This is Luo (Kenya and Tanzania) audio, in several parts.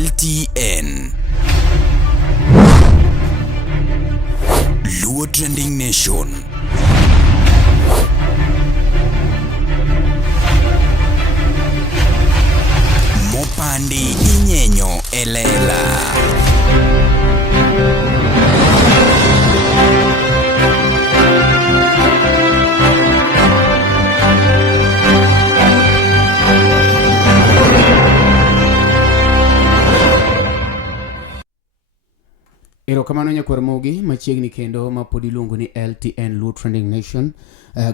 LTN. Luo Trending Nation. Mopandi inyenyo elela. Erokamano nyakwar mogi machiegni kendo ma pod iluongo ni LTN Luo Trending Nation,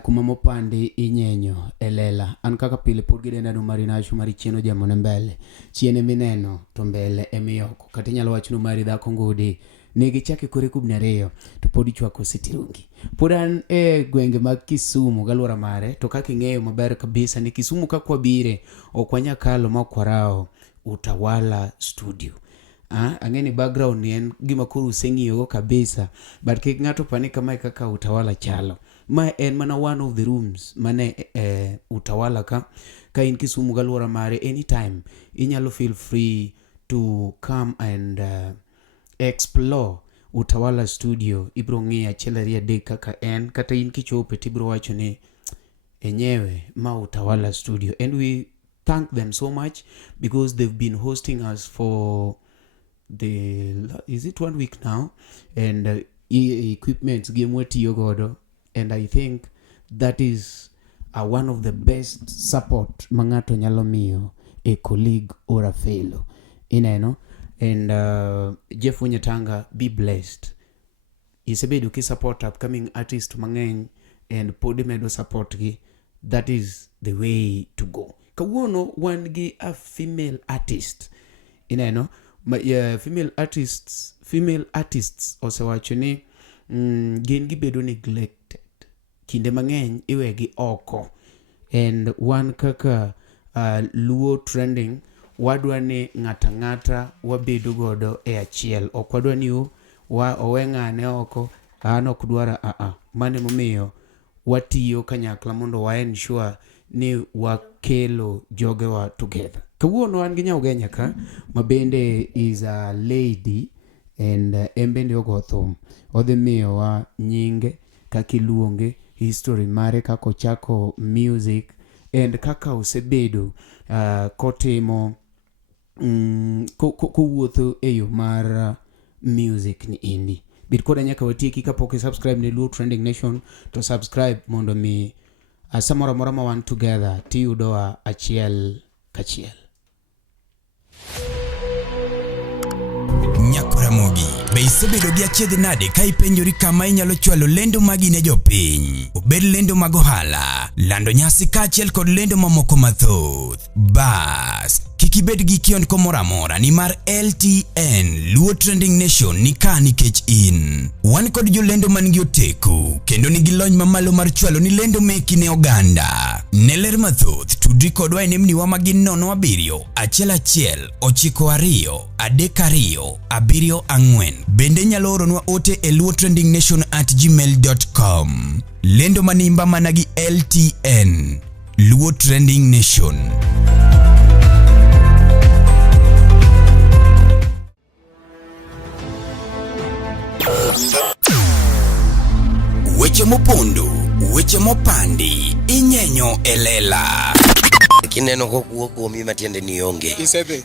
kuma mopandi inyenyo elela. An kaka pile pod gidenda no marinacho mari chieno jamone mbele. Chiene mineno to mbele emiyoko. Kata inyalo wacho mari dhako ngudi nigi chake kore kubni ariyo to pod ichwako sitirungi. Pod an gwenge mag Kisumu galuora mare, to kaka ing'eyo maber kabisa ni Kisumu ka kwabire ok wanyakalo ma kwarao Utawala Studio. Angeni background ni en gima koro useng'iyo kabisa, but kik ng'ato pani kama kaka Utawala chalo. Ma en mana one of the rooms mane Utawala ka in Kisumu galuora mare, anytime inyalo feel free to come and explore Utawala Studio. Ibro ng'iyo achiel ariyo adek kaka en, kata in kichope tibro wacho ni enyewe ma Utawala Studio. And we thank them so much because they've been hosting us for is it 1 week now, and equipment game wetiyo godo, and I think that is one of the best support mangato nyalo miyo a colleague or a fellow ineno. And Jeff Nyatanga, be blessed. Isebedo ki support upcoming artist mang'eny and pod medo support gi. That is the way to go. Kawuono wan gi a female artist ineno. Female artists osewacho ni gin gibedo neglected, kinde mang'eny iwegi oko. And one kaka Luo Trending wadwa ni ng'ata wabedo godo e achiel. Ok wadwa ni owe ng'ane oko, an ok dwara mane momiyo watiyo kanyakla mondo wa ensure ni wakelo jogewa together. Kawuono an gi Ugenya ka mabende is a lady, and embende ogo thum. Odhi miyo wa nyinge, kaka iluonge, history mare, kaka ochako music, and kaka osebedo kotimo kowuotho e yo mar music ni indi. Bit koda nyaka watieki kapok subscribe ne Luo Trending Nation, to subscribe mondo mi samora mora ma wan together tiyudo achiel kachiel. Nyakuramogi, be isebedo gi achiedh nade ka ipenjori kama inyalo chwalo lendo magi ne jopiny? Obed lendo mag ohala, lando nyasi kaachiel kod lendo mamoko mathoth. Bas, kik ibed gi kionko moro amora, nimar LTN Luo Trending Nation ni ka nikech in. Wan kod jolendo man gi oteku kendo nigi lony mamalo mar chwalo ni lendo meki ne oganda. Ne ler mathoth, tudri kodwa e nembniwa magin 07 11 92 32 74. Bende nyalo oronwa ote e luotrendingnation@gmail.com. Lendo manimba mana gi LTN Luo Trending Nation. Weche mopondo, weche mopandi inyenyo elela. Kineno kokuo kuomi matiende ni onge. Isebe.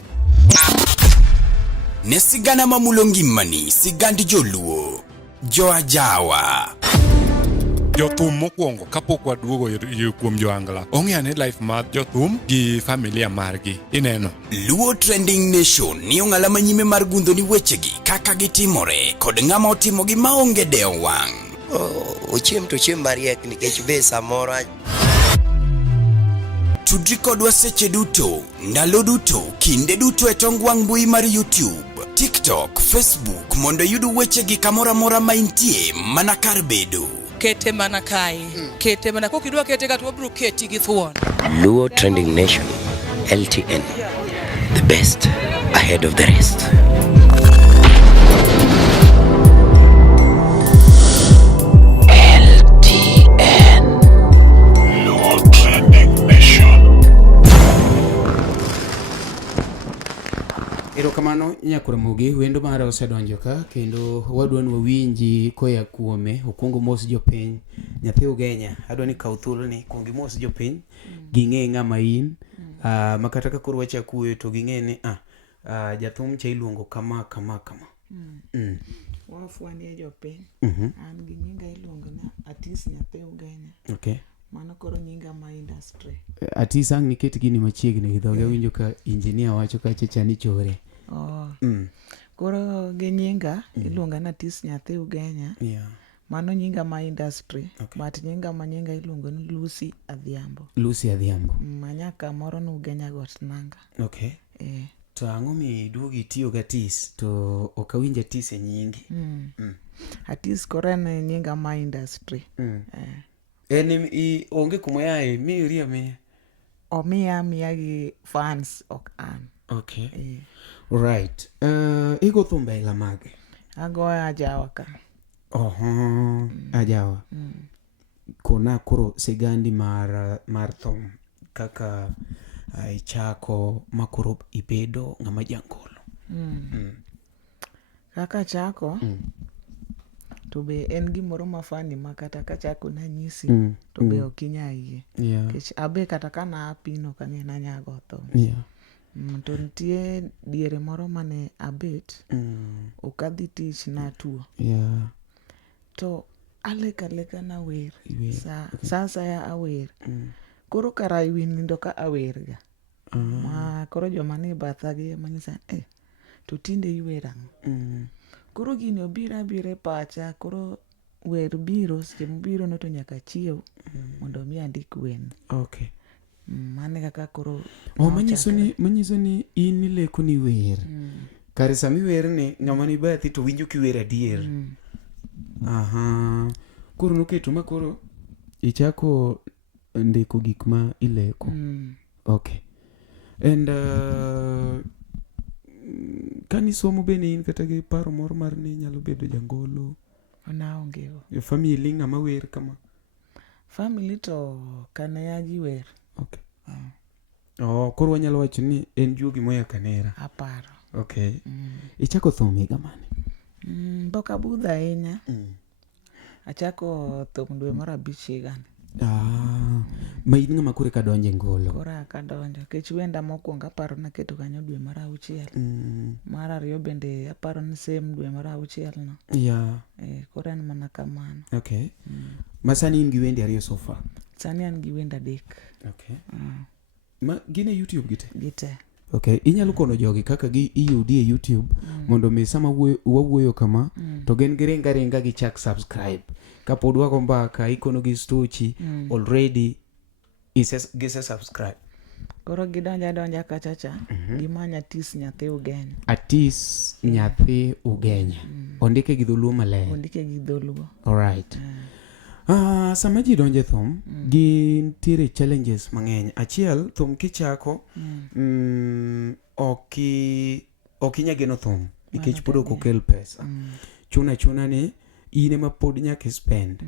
Ne sigana mamulo ngimani, sigand joluo, joajawa. Jothum mokwongo kapok waduogo kuom Ohangla. Ong'eane life mar jothum gi familia margi. Ineno. Luo Trending Nation ni ong'ala manyime mar gundo ni wechegi kaka gitimore kod ng'ama otimogi maonge deo wang'. Ochiem to chiem mariek nikech be samora. Tudri kodwa seche duto, ndalo duto, kinde duto e tong wang' mbui mar YouTube, TikTok, Facebook mondo yudu wechegi kamora mora ma intie mana kar bedo. Kete mana kai. Kete mana kokidwa kete ka to bro keti gi thuon. Luo Trending Nation, LTN, the best ahead of the rest. Erokamano Nyakwaramogi, wendo mara osedonjo ka kendo wadwa ni wawinji koya kuome. Okuongo mos jopiny. Nyathi Ugenya, adwa ni kaw thuolo ni kuongi mos jopiny ging'e ng'ama in, makata ka koro wachako wuoyo to ging'e ni jathum cha iluongo kama. Wafuanie jopiny. An gi nyinga iluongo na Atis Nyathi Ugenya. Okay. Mano koro nyinga ma industry. Atis ang' niket gini machiegni gi dhoge, winjo ka injinia wacho ka checha ni chore. Koro gi nyinga iluonga na Atis Nyathi Ugenya. Yeah. Mano nyinga ma industry. Okay. But nyinga iluongo ni Lucy Adhiambo. Lucy Adhiambo. Manyaka moro ni Ugenya got nanga. Okay. To ang'o mi duogi tiyo gi Atis to ok awinj Atis e nyingi? Atis koro en nyinga ma industry. En onge kuma yae miya miya. Omiya gi fans ok an. Okay. Right. Igo thumbe aila mage? Agoyo ajawa ka. Ajawa. Kona koro sigandi mar thum kaka ichako makoro ibedo ng'ama jangolo. Kaka chako to be en gimoro mafani makata kachako na nyisi to be okinya yie. Kech abe kata kana apino kang'e na nyago thum. To nitie diere moro mane abet okadhi tich na tuo. To aleka na wer. Sa awer. Koro kara iwinindo ka awer ga. Ma koro joma ni batha gi manyisa to tinde iwer ang'o. Koro gini obira pacha. Koro wer biro seche mobiro no to nyaka chiew mondo mi andik wen. Okay. Mane kaka koro manyiso ni in ileko ni wer. Kare sami wer ni ng'ama ni bathi to winjo ki wer adier. Koro noketo ma koro ichako ndiko gik ma ileko. Okay. And kani somo bende in kata gi paro moro mar ni nyalo bedo jangolo? Ona ongeo. Your family ng'ama wer kama? Family to Kanea ji wer. Okay. Koro wanyalo wacho ni en juogi moya Kanera. Aparo. Okay. Ichako thum higa mane? Boka budha ahinya. Achako thum dwe mar 5 higani. Ma in ng'ama kore ka donje ngolo? Kora ka donjo. Kech wenda mokwongo aparo na keto kanyo dwe mar 6. Mar ariyo bende aparo ni same dwe mar 6 no. Kora en mana kamano. Okay. Masani in gi wende ariyo so far? Sani an gi wenda 3. Okay. Ma gine YouTube gite? Gite. Okay. Inyalo kono jogi kaka iyudi e YouTube mondo mi sama wawuoyo kama to gen gi ringa gi chak subscribe. Kapod wago mbaka ikono gi stochi already gise subscribe. Koro gidonja kachacha gimanya Atis Nyathi Ugenya. Atis Nyathi Ugenya. Ondike gi dholuo maler? Ondike gi dholuo. Alright. Sama ji donje thum gi ntiere challenges mang'eny. Achiel, thum kichako ok inya geno thum nikech pod ok okel pesa. Chuna ni in ema pod nyaka spend.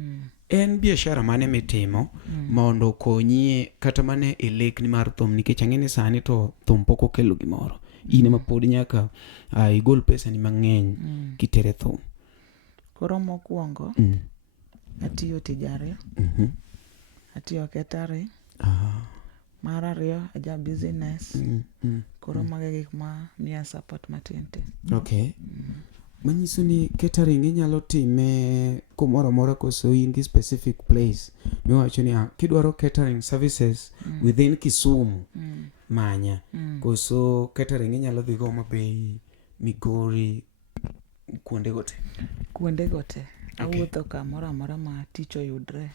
En biashara mane mitimo mondo konyi kata mane e lekni mar thum, nikech ang'eni sani to thum pok okelo gimoro. In ema pod nyaka igol pesa ni mang'eny kitere thum. Koro mokwongo atiyo tije ariyo. Atiyo catering. Mar ariyo aja business. Koro mage gik ma miya support matin. Okay. Manyiso ni catering inyalo time kumoro amora koso in gi specific place? Miwacho ni kidwaro catering services within Kisumu manya. Koso catering inyalo dhi go Mabei, Migori, kuonde gote? Kuonde gote. Awuotho kamoro amora ma tich oyudre.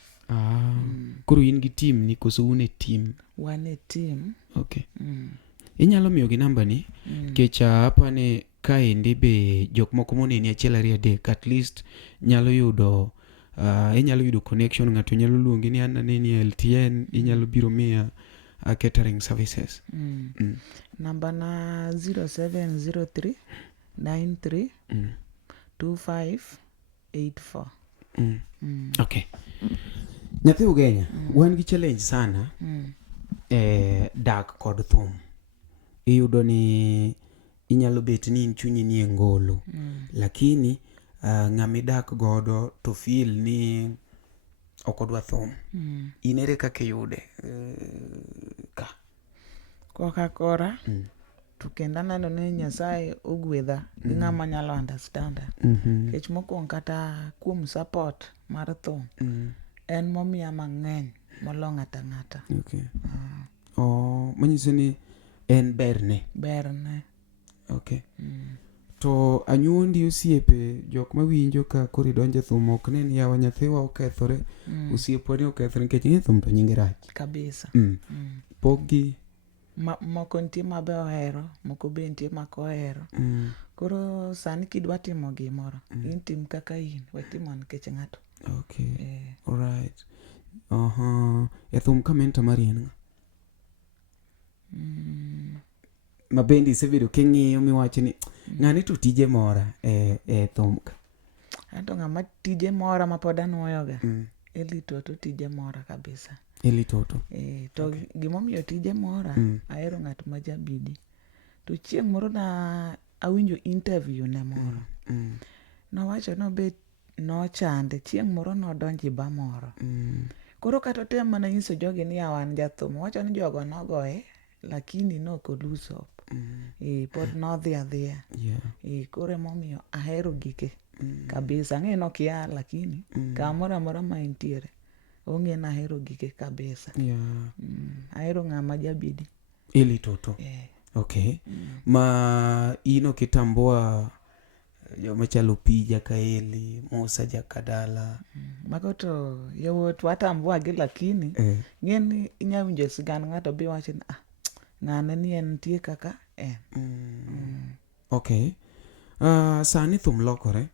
Koro in gi team ni koso un e team? Wan e team. Okay. Inyalo miyo gi namba ni? Kecha apane kaendi be jok moko moneni 1 2 3 at least nyalo yudo connection. Ng'ato nyalo luongi ni an aneni LTN, inyalo biro miya catering services. Namba na 0703 93 2584. Okay. Nyathi Ugenya, wan gi challenge sana dak kod thum. Iyudo ni inyalo bet ni in chunyi ni e ngolo, lakini ng'ami dak godo to feel ni okodwa thum. In ere kaka yude ka? Koka kora, to kenda neno ni Nyasaye ogwedha gi ng'ama nyalo understand. Kech mokwong kata kuom support mar thum, en momiya mang'eny molo ng'ata ng'ata. Okay. Manyiso ni en berne. Berne. Okay. To anyuondi osiepe jok mawinjo ka koro idonje thum ok ne ni yawa nyathiwa okethore, osiepwa ni okethore nikech ng'e thum to nyingi rach. Kabisa. Poggi moko nitie mabe ohero, moko be nitie mako ohero. Koro sani kidwa timo gimoro, in tim kaka in, we timo nikech ng'ato. Okay. Alright. E thum ka menta mari en ng'a? Ma bende isebedo king'iyo miwacho ni ng'ani to tije mora e thum ka? Anto ng'ama tije mora ma pod anuoyoga, Eli Toto tije mora kabisa. Eli Toto. To gimomiyo tije mora, ahero ng'at ma jabidi. To chieng' moro awinjo interview ne moro. Nowacho nochande, chieng' moro nodonji ba moro. Koro kata tem mana nyiso jogi ni awan jathum, wacho ni jogo nogoye, lakini nokoluso. Pod nodhi adhiya. Koro emomiyo ahero gike kabisa. Ng'e nokia lakini kamora mora ma entiere. Ong'e na ahero gike kabisa. Ahero ng'ama jabidi. Eli Toto. Okay. Ma ino kitambua joma chalo Pija ka Eli, Musa Jakadala. Mago to yawuot watambua gi lakini ng'e ni inyawinjo sigand ng'ato bi wacho ni ng'ane ni en tie kaka en. Okay. Sani thum lokore.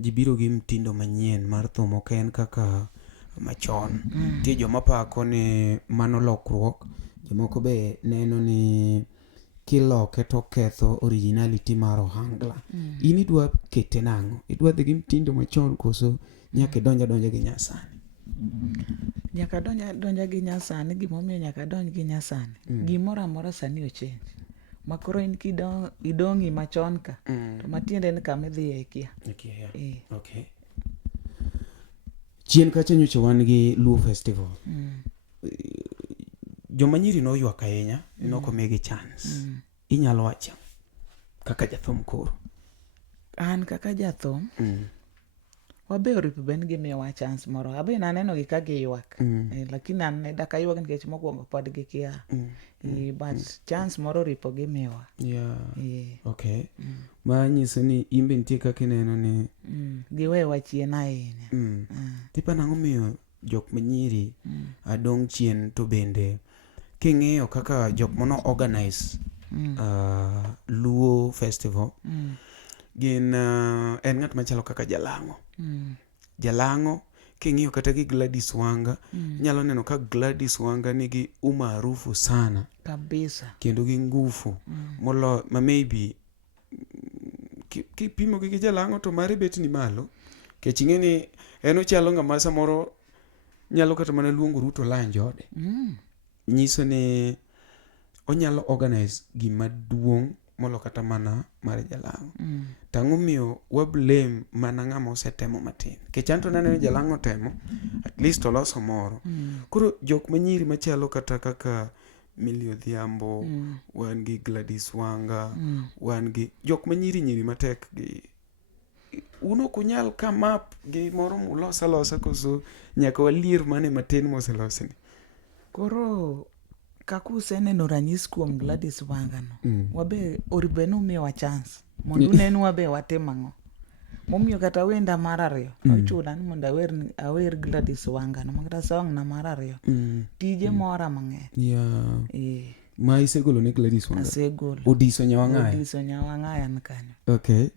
Jibiro gi mtindo manyien mar thum, ok en kaka machon. Tie joma pako ni mano lokruok. Jomoko be neno ni kiloke to ketho originality mar Ohangla. In idwa kete nang'o? Idwa dhi gi mtindo machon koso nyaka donja gi nyasani? Nyaka donja gi nyasani. Gimomiyo nyaka donj gi nyasani, gimoro amora sani ochenj. Makoro in idong'i machon ka, to matiende ni kama idhiye ikia. Okay. Chien kacha nyocha wan gi Luo Festival. Joma nyiri noywak ahinya, nokomigi chance. Inyalo wacho kaka jathum koro? An kaka jathum, wabe oripo ben gimiyowa chance moro. Abe naneno gi ka giywak, lakini an dak aywak nikech mokwongo pod gikia. But chance moro oripo gimiyowa. Okay. Ma nyiso ni imbe nitie kaka ineno ni giwewa chien ahinya. Tipa nang'o miyo jok manyiri adong' chien? To bende king'iyo kaka jok mono organize Luo Festival, gin en ng'at machalo kaka Jalang'o. Jalang'o king'iyo kata gi Gladys Wanga, nyalo neno ka Gladys Wanga nigi umaarufu sana kabisa, kendo gi ngufu molo ma maybe kipimo gi Jalang'o to mare bet ni malo, kech ing'e ni en ochalo ng'ama samoro nyalo kata mana luongo Ruto lanjode. Nyiso ni onyalo organize gima duong' molo kata mana mar Jalang'o. Tang'o miyo wablame mana ng'ama osetemo matin. Kech anto nene ni Jalang'o temo, at least oloso moro. Koro jok manyiri machalo kata kaka Millie Odhiambo, wan gi Gladys Wanga, wan gi jok manyiri matek gi. Uno kunyal come up gi moro mulosa koso nyaka walier mane matin moselosini. Koro kakuse neno ranyisi kuom Gladys Wanga no, wabe oribe nomiyowa chance mondo unenu wabe watim ang'o. Momiyo kata wenda mar 2 nochuna ni mondo awer Gladys Wanga no, kata song na mar 2 tije mora mang'eny. Ma isegolo ne Gladys Wanga? Asegolo. Odiso Nyawang'aya? Odiso Nyawang'aya ni kanyo. Okay.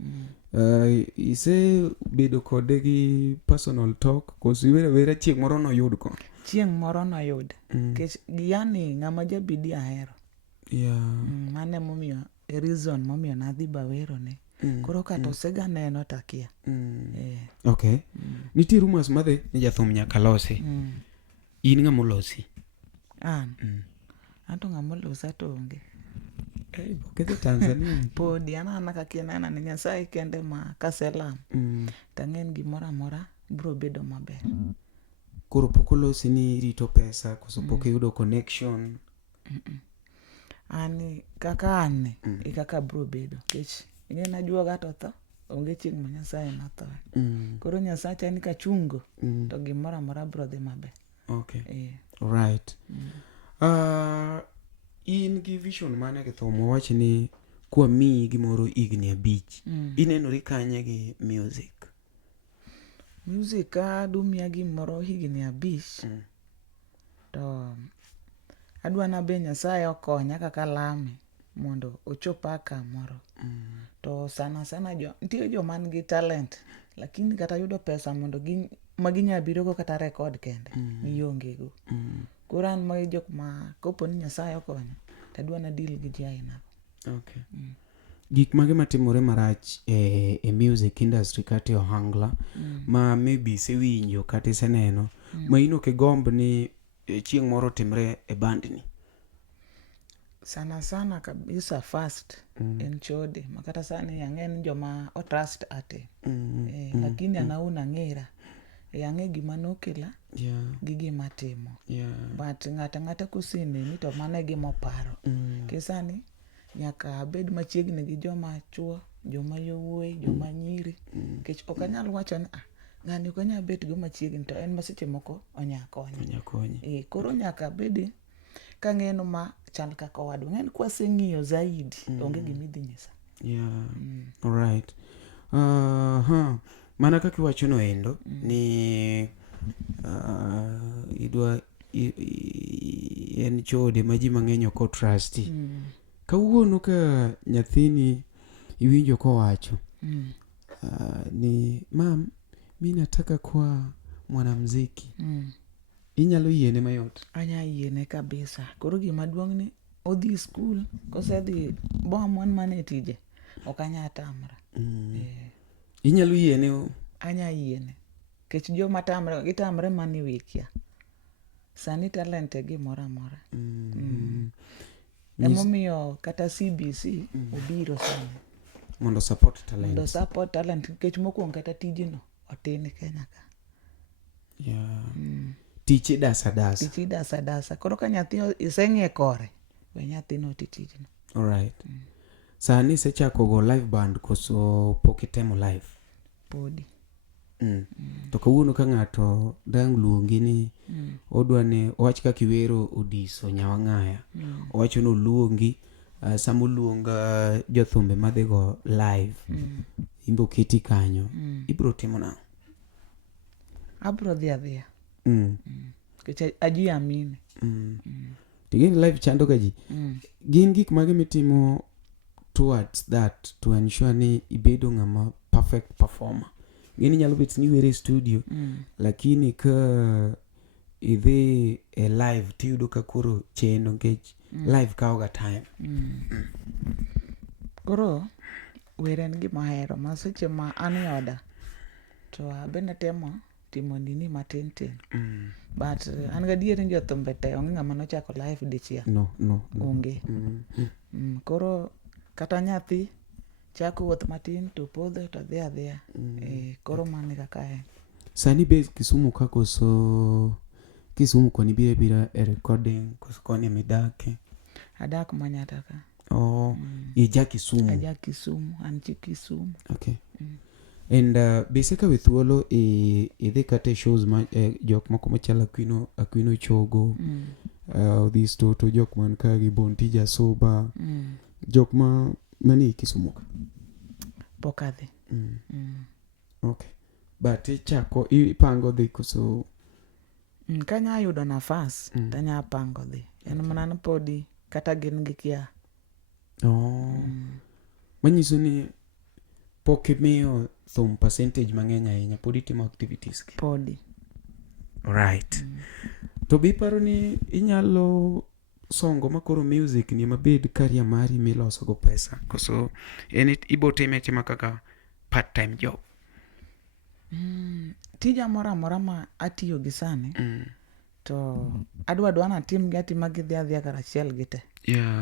Ise bedo kode gi personal talk koso iwera chieng' moro noyud ko? Chieng' moro noyud. Kech yani ng'ama jabidi ahero. Mane momiyo reason momiyo nadhi bawero ne. Koro kata osega neno takia. Okay. Nitie rumors madhe ni jathum nyaka losi. In ng'ama olosi? Anto ng'ama olosa to onge. Ketho Tanzania. Podi anana kaka inena ni Nyasaye kende ma kaselam. Tang'en gimoro amora bro bedo maber. Koro pokolosi ni rito pesa koso pok yudo connection. Ani kaka ane kaka bro bedo kech ing'e ajuoga to tho onge chieng' ma Nyasaye notho. Koro Nyasaye chani ka chungo to gimoro amora bro dhi maber. Okay. Right. In gi vision mane githomo wach ni kwa mi gimoro igni 5. Inenori kanye gi music? Music ka dumia gimoro higni 5 to adwa na be Nyasaye okonya kaka lame mondo ochopa kamoro. To sana nitie jo man gi talent lakini kata yudo pesa mondo maginya biro go kata record kende gionge go. Koro an ma jok ma kopo ni Nyasaye okonya tadwa na deal gi ji aina. Okay. Gik mage matimore marach e music industry kata Ohangla ma maybe sewinjo kata seneno ma ino ke gomb ni chieng' moro timre e bandni? Sana kabisa first en chode makata sani ang'en joma o trust ate lakini anauna ng'era ang'e gima nokela gi gima timo but ng'ata kusini ni to mane gima paro kisani nyaka abed machiegni gi joma chuo, joma yowuoyi, joma nyiri kech ok anyal wacho ni ng'ani ok anyal bet go machiegni to en maseche moko onya konyi. Koro nyaka bedi ka ng'eno ma chal kaka wadwa ng'en kwaseng'iyo zaidi onge gima idhi nyisa. Alright. Mana kaka iwacho no endo ni idwa en chode ma ji mang'eny ok trusti. Kawuono ka nyathini iwinjo kowacho ni mam mi nataka kuwa mwanamuziki, inyalo yiene mayot? Anya yiene kabisa. Koro gima duong' ni odhi skul kosedhi bomon mane tije ok anya tamra. Inyalo yiene? Anya yiene kech joma gitamre mani wikia sani talent e gimoro amora. Emomiyo kata CBC obiro sana mondo support talent kech mokwongo kata tijino otin Kenya ka. Tichi dasa. Koro ka nyathi iseng'e kore we nyathino tijno. Alright. Sani sechako go live band koso pok itemo live? Podi. To kawuono ka ng'ato dang luongi ni odwa ni owach kaka iwero Odiso Nyawang'aya, owacho ni oluongi samo luonga jothumbe madhi go live, imbo keti kanyo, ibro timo nang'o? Abro dhi adhiya. Kech aji amine. Tigeni live chando ka ji. Gin gik mage mitimo towards that to ensure ni ibedo ng'ama perfect performer? Gini nyalo bet ni were studio lakini ka idhi e live tiyudo ka koro chendo nkech live kao ga time. Koro were en gima ahero ma seche ma an e oda to abende timo nini matin but an gadier ni jothumbe te onge ng'ama nochako live dichiel. No. Onge. Koro kata nyathi chako wuoth matin to podho to dhi adhiya. Koro mane kaka en. Sani be Kisumu ka koso Kisumu koni bira e recording koso koni midake? Adak Manyataka. Ija Kisumu? Aja Kisumu, anchi Kisumu. Okay. And basically with thuolo idhi kate shows jok moko machalo Aquino Chogo, these to jok man ka gi Bontija Soba, jok mani Kisumu ka? Pokadhi. Okay. But ipango dhi koso? Kanya yudo nafas tanya pango dhi. En mana podi kata gin gi kia. Manyiso ni pok imiyo thum percentage mang'eny ahinya, podi timo activities ki? Podi. Right. To biparo ni inyalo songo makoro music ni mabed career mari miloso go pesa koso ibo time chima kaka part time job? Tija moro amora ma atiyo gi sani to adwa na tim gi atima gi dhi adhiya karachiel gi te.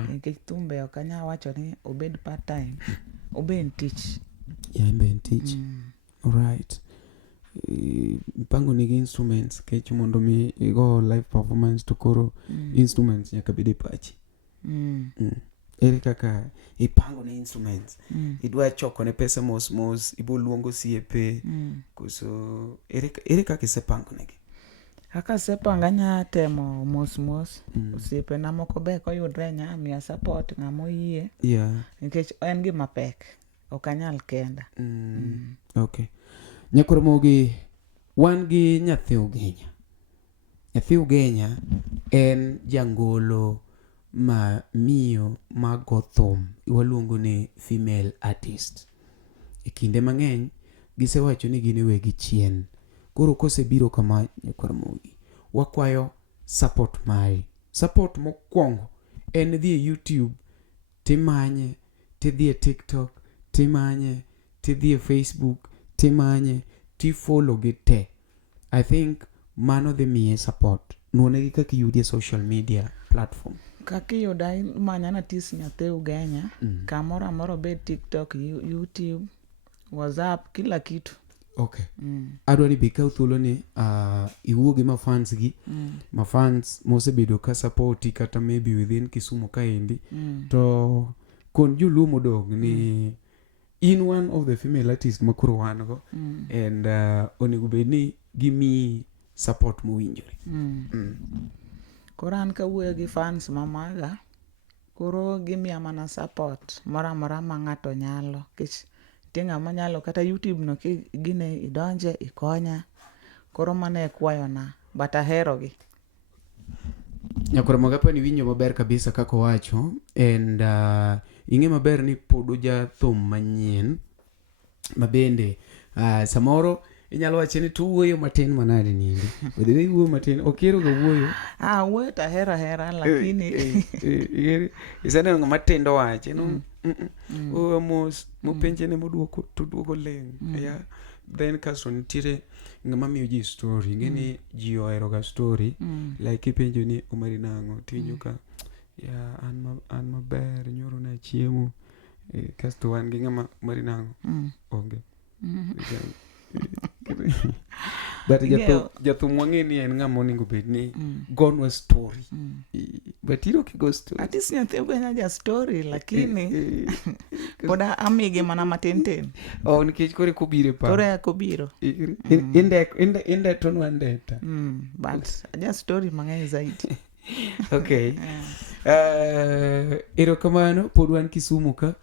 Nikech thumbe ok anya wacho ni obed part time, obed tich. Ben tich. Alright. Mpango nigi instruments kech mondo mi igo live performance to koro instruments nyaka bede pachi. Ere kaka ipango ne instruments, idwa choko ne pesa mos ibo luongo siepe koso ere kaka isepango negi? Kaka sepanga nya temo mos osiepe na moko be koyudre nya miya support ng'amo yie nikech en gima pek ok anyal kenda. Okay. Nyakoromogi wan gi Nyathi Ugenya. Nyathi Ugenya en jangolo ma miyo mago thum, waluongo ni female artist. E kinde mang'eny gisewacho ni gin wegi chien. Koro kosebiro kama Nyakoromogi, wakwayo support mari. Support mokwongo en dhi e YouTube timanye, tidhi e TikTok timanye, tidhi e Facebook timanye, tifollow gi te. I think mano dhi miye support. Nuone gi kaka yudi e social media platform. Kaki yuda manya na Atis Nyathi Ugenya, kamoro amoro bed TikTok, YouTube, WhatsApp, kila kitu. Okay. Adwa ni bika uthulo ni iwuo gi mafans gi. Mafans mosebedo ka support kata maybe within Kisumu kaendi. To kon julumo dog ni in one of the female artists makuro wan go and onego bedni gimi support mowinjore. Koro an kawuoyo gi fans mamaga, koro gimiya mana support mora ma ng'ato nyalo. Kech tinga manyalo kata YouTube no gine idonje ikonya. Koro mane kwayona but ahero gi. Nyakoromogi apani winjo maber kabisa kako wacho and ing'e maber ni pod uja thum manyien mabende samoro inyalo wache ni tu wuoyo matin manade nindi. Odire wuoyo matin, okero ga wuoyo. Wuoyo ta hera lakini isane ng'ama tindo wache no. Mos mopenje ne moduoko to duoko leng. Then kaso nitire ng'ama miyo ji story. Ngeni ji ohero ga story. Like ipenjo ni umari nango tinyo ka an maber nyoro na chiemo. Kasto wan gi ng'ama umari nango. Okay. But jathum wang'eni en ng'ama onego bedni gonwa story. But iro kigo story. Atis Nyathi Ugenya ja story lakini poda amige mana matin. Nikech kore kobire pa. Kore kobiro. Inde ton wandeta. But ja story mang'eny zaidi. Okay. Erokamano pod wan Kisumu ka.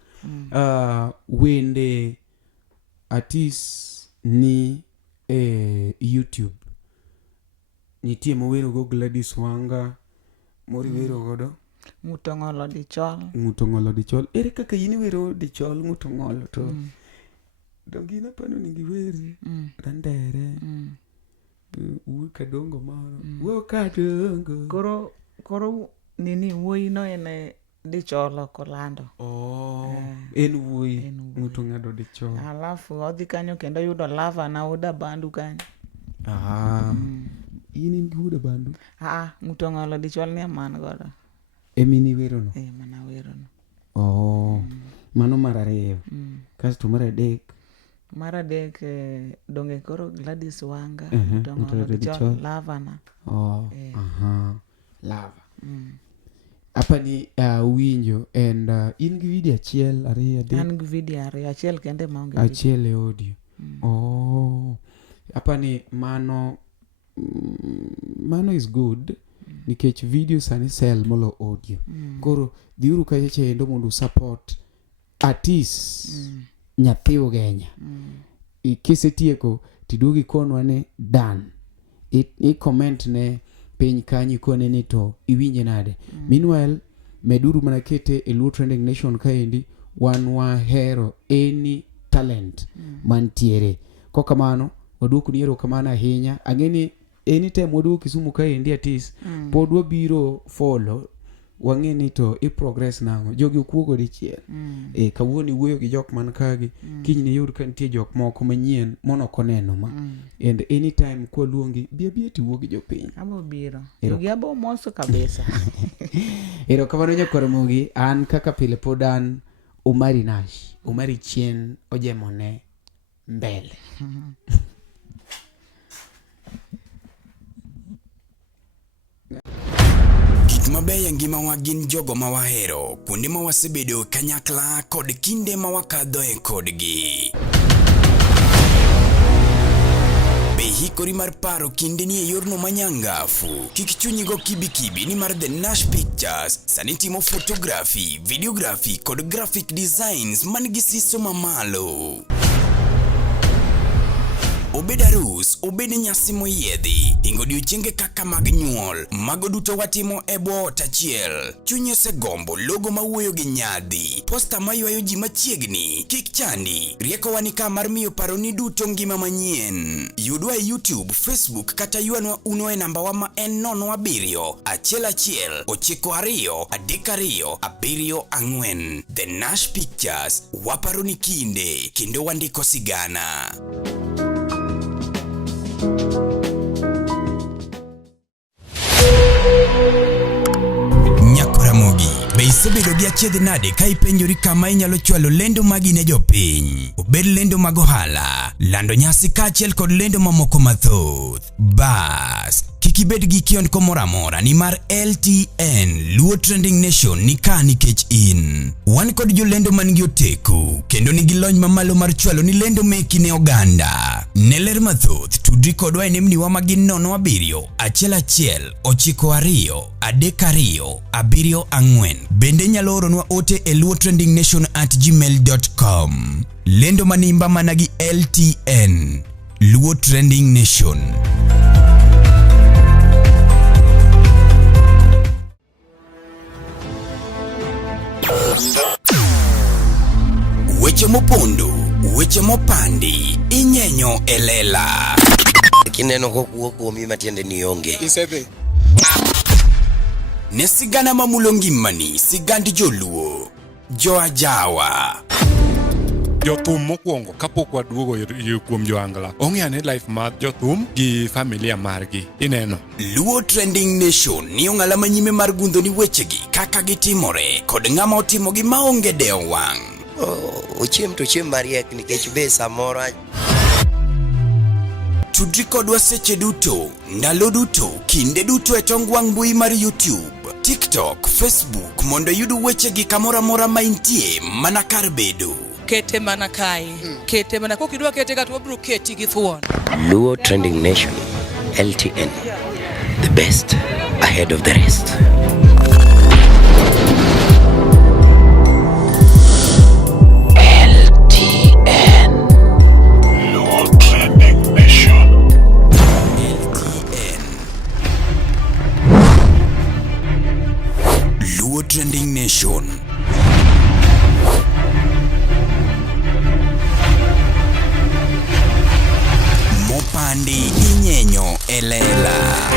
Wende Atis ni YouTube. Nitie mowero go Gladys Wanga, mori wero godo Ng'utong'olo dichol. Ere kaka yini wero dichol ng'utong'olo to dongina pano ningi weri randere kadongo mano wo kadongo koro nini wuoyi no ene dicholo kolando. En wuoyi ng'utong'ado dichol. Alafu odhi kanyo kendo yudo lava na uda bandu kanyo. In gi uda bandu? Ng'utong'olo dichol ni man godo. Emini wero no? Mana wero no. Mano mar ariyo. Kasto mar adek donge koro Gladys Wanga ng'utong'olo dichol lava na. Lava. Apani winjo and in gi video achiel ariyo adek. An gi video ariyo achiel kende maonge. Achiel e audio. Apani mano is good nikech video sani sell molo audio. Koro dhiuru kacha endo mondo support Atis Nyathi Ugenya. Kisetieko tiduogi konwa ne dan. I comment ne piny kanyi kone ni to iwinje nade. Meanwhile meduru manakete e Luo Trending Nation kaendi wan wahero any talent mantiere. Kokamano waduoku ni erokamano ahinya. Ang'eni anytime waduoku Kisumu kaendi Atis pod wabiro follow wang'e ni to i progress nango jogi okuogo dichiel kawuono iwuoyo gi jok man kagi kiny ni yud ka nitie jok moko manyien mono koneno ma and anytime kwa luongi bia ti wuo gi jopiny abo biro jogi abo moso kabisa kamano Nyakoromogi an kaka pile pod an Umari chien ojemone mbele mabeyo ngimawa gin jogo ma wahero kuonde ma wasebedo kanyakla kod kinde ma wakadhoe kodgi. Be hikori mar paro kinde ni e yorno manyangafu. Kik chunyigo kibikibi ni mar The Nash Pictures sani timo photography, videography kod graphic designs man gi siso mamalo. Obed arus, obed nyasi moyiedhi, ingo odiochienge kaka mag nyuol, mago duto watimo e bwo ot achiel. Chunyi osegombo logo mawuoyo gi nyadhi, posta maywayo ji machiegni, kik chandi, riekowa ni ka mar miyo paroni duto ngima manyien. Yudwa e YouTube, Facebook kata yuanwa uno e nambawa ma en 0711923274. The Nash Pictures, waparoni kinde, kendo wandiko sigana. Nyakoromogi, be isebedo gi achiedh nade ka ipenjori kama inyalo chwalo lendo magi ne jopiny? Obed lendo mag ohala, lando nyasi kaachiel kod lendo mamoko mathoth. Bas, kik ibed gi kiondko moro amora ni mar LTN Luo Trending Nation ni ka nikech in. Wan kod jolendo man gi oteku kendo nigi lony mamalo mar chwalo ni lendo meki ne oganda. Ne ler mathoth tudri kodwa e nembniwa magin 071923274. Bende nyalo oronwa ote e luotrendingnation@gmail.com. Lendo manimba mana gi LTN Luo Trending Nation. Weche mopondo, weche mopandi, inyenyo elela. Kineno kokuo kuomi matiende ni onge. Isebe. Ne sigana mamulo ngimani, sigand joluo, joajawa. Jothum mokwongo kapok waduogo kuom Ohangla. Ong'eane life mar jothum gi familia margi. Ineno. Luo Trending Nation ni ong'ala manyime mar gundho ni wechegi kaka gitimore kod ng'ama otimogi maonge deo wang'. Ochiem to chiem mariek nikech be samoro tudri kodwa seche duto, ndalo duto, kinde duto e tong wang' mbui mar YouTube, TikTok, Facebook mondo yud wechegi kamora mora ma intie mana kar bedo. Kete mana kae. Kete mana kokidwa kete ka to bro keti gi thuon. Luo Trending Nation, LTN, the best ahead of the rest. Trending Nation. Mopandi inyenyo elela.